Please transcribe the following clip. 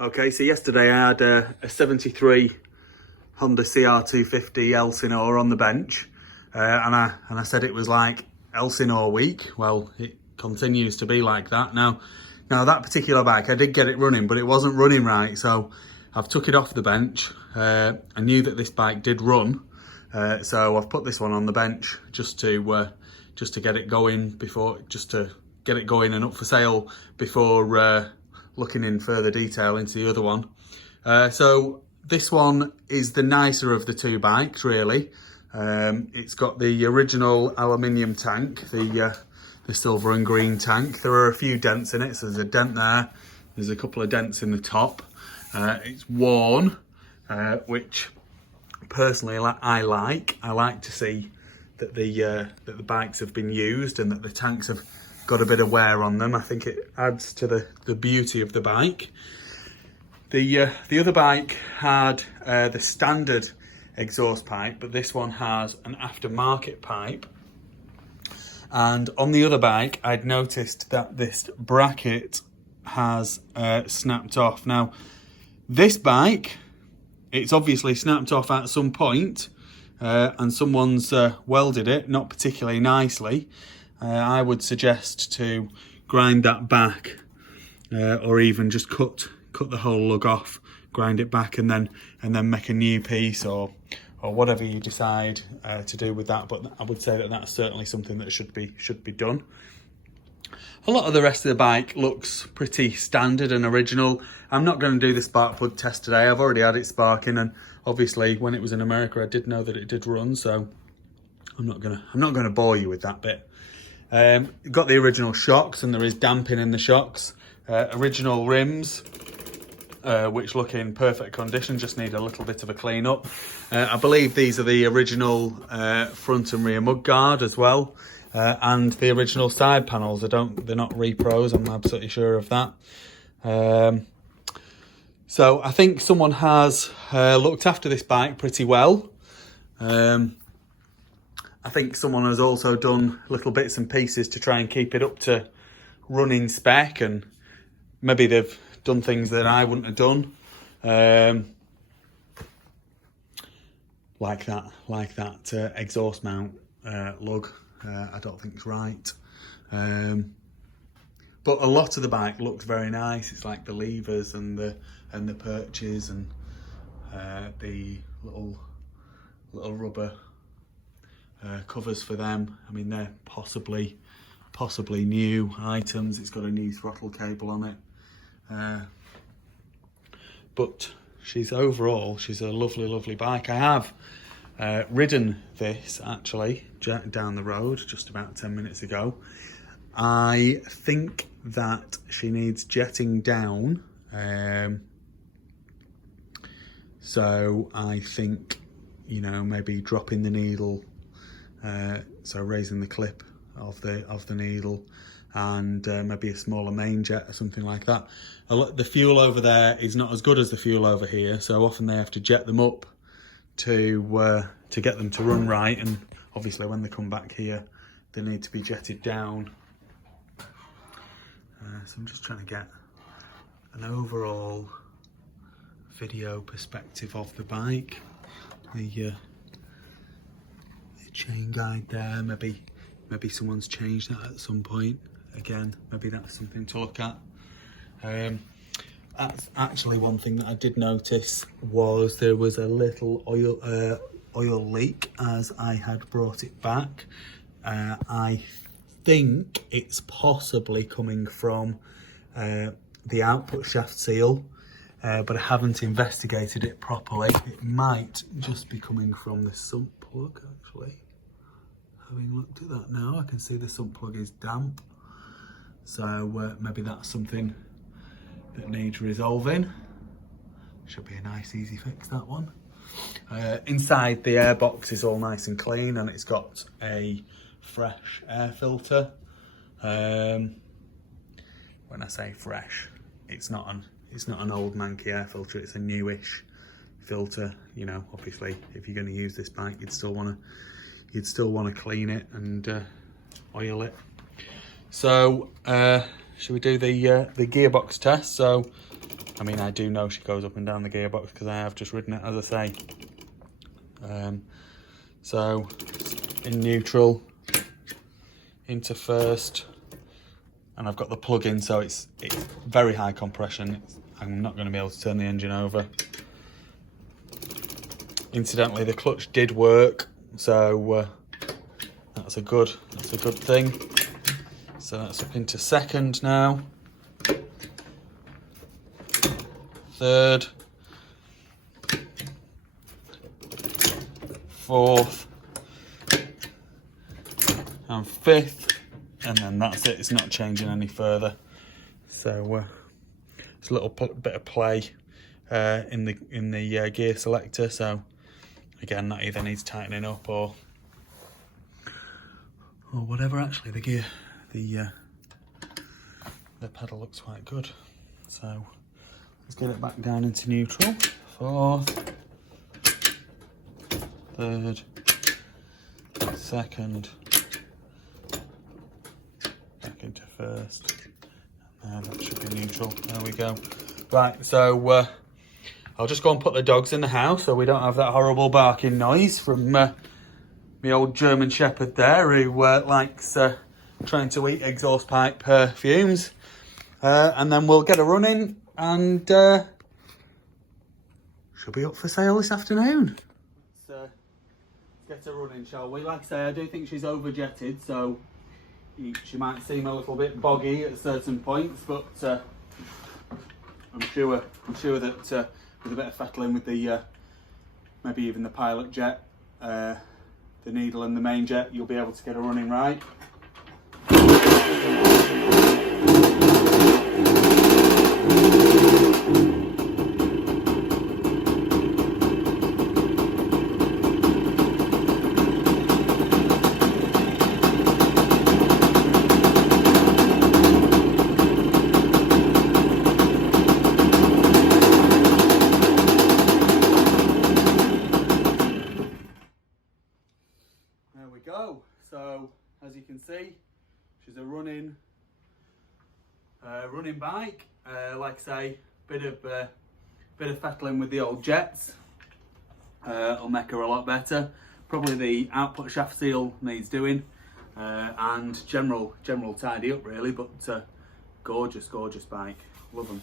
Okay, so yesterday I had a 73 Honda cr250 Elsinore on the bench, and I said it was like Elsinore week. Well, it continues to be like that now. Now that particular bike, I did get it running, but it wasn't running right, so I've took it off the bench. I knew that this bike did run, so I've put this one on the bench just to get it going just to get it going and up for sale before looking in further detail into the other one. So this one is the nicer of the two bikes, really. It's got the original aluminium tank, the silver and green tank. There are a few dents in it, so there's a dent there, there's a couple of dents in the top. It's worn, which personally I like to see that the bikes have been used and that the tanks have got a bit of wear on them. I think it adds to the beauty of the bike. The other bike had the standard exhaust pipe, but this one has an aftermarket pipe. And on the other bike, I'd noticed that this bracket has snapped off. Now, this bike, it's obviously snapped off at some point, and someone's welded it, not particularly nicely. I would suggest to grind that back, or even just cut the whole lug off, grind it back, and then make a new piece, or whatever you decide to do with that. But I would say that that's certainly something that should be done. A lot of the rest of the bike looks pretty standard and original. I'm not going to do the spark plug test today. I've already had it sparking, and obviously when it was in America, I did know that it did run, so I'm not gonna bore you with that bit. Got the original shocks, and there is damping in the shocks. Original rims, which look in perfect condition, just need a little bit of a clean up. I believe these are the original front and rear mudguard as well, and the original side panels. They're not repros, I'm absolutely sure of that. So I think someone has looked after this bike pretty well. I think someone has also done little bits and pieces to try and keep it up to running spec, and maybe they've done things that I wouldn't have done. Like that exhaust mount lug, I don't think it's right. But a lot of the bike looks very nice. It's like the levers and the perches and the little rubber covers for them. I mean, they're possibly new items. It's got a new throttle cable on it. But she's a lovely bike. I have ridden this actually down the road just about 10 minutes ago. I think that she needs jetting down. So I think, maybe dropping the needle, so raising the clip of the needle, and maybe a smaller main jet or something like that. The fuel over there is not as good as the fuel over here, so often they have to jet them up to get them to run right, and obviously when they come back here they need to be jetted down. So I'm just trying to get an overall video perspective of the bike. The chain guide there, maybe someone's changed that at some point. Again, maybe that's something to look at. Actually, one thing that I did notice was there was a little oil leak as I had brought it back. I think it's possibly coming from the output shaft seal, but I haven't investigated it properly. It might just be coming from the sump plug, actually. Having looked at that now, I can see the sump plug is damp. So maybe that's something that needs resolving. Should be a nice easy fix, that one. Inside the airbox is all nice and clean, and it's got a fresh air filter. When I say fresh, it's not an old manky air filter, it's a newish filter. Obviously if you're going to use this bike, you'd still want to clean it and oil it. So should we do the gearbox test? So I mean, I do know she goes up and down the gearbox because I have just ridden it, as I say. So in neutral, into first, and I've got the plug in, so it's very high compression. I'm not going to be able to turn the engine over. Incidentally, the clutch did work, so that's a good thing. So that's up into second now. Third, fourth, and fifth, and then that's it. It's not changing any further. So it's a little bit of play in the gear selector. So again, that either needs tightening up or whatever. Actually, the pedal looks quite good. So let's get it back down into neutral. Fourth, third, second, back into first. Now that should be neutral. There we go. Right, so I'll just go and put the dogs in the house so we don't have that horrible barking noise from my old German Shepherd there, who likes trying to eat exhaust pipe fumes. And then we'll get her running, and she'll be up for sale this afternoon. Let's get her running, shall we? Like I say, I do think she's over-jetted, so she might seem a little bit boggy at certain points, but I'm sure that with a bit of fettling with the maybe even the pilot jet, the needle and the main jet, you'll be able to get her running right. There we go. So as you can see, she's a running bike. Like I say, bit of fettling with the old jets will make her a lot better. Probably the output shaft seal needs doing, and general tidy up really. But gorgeous bike. Love them.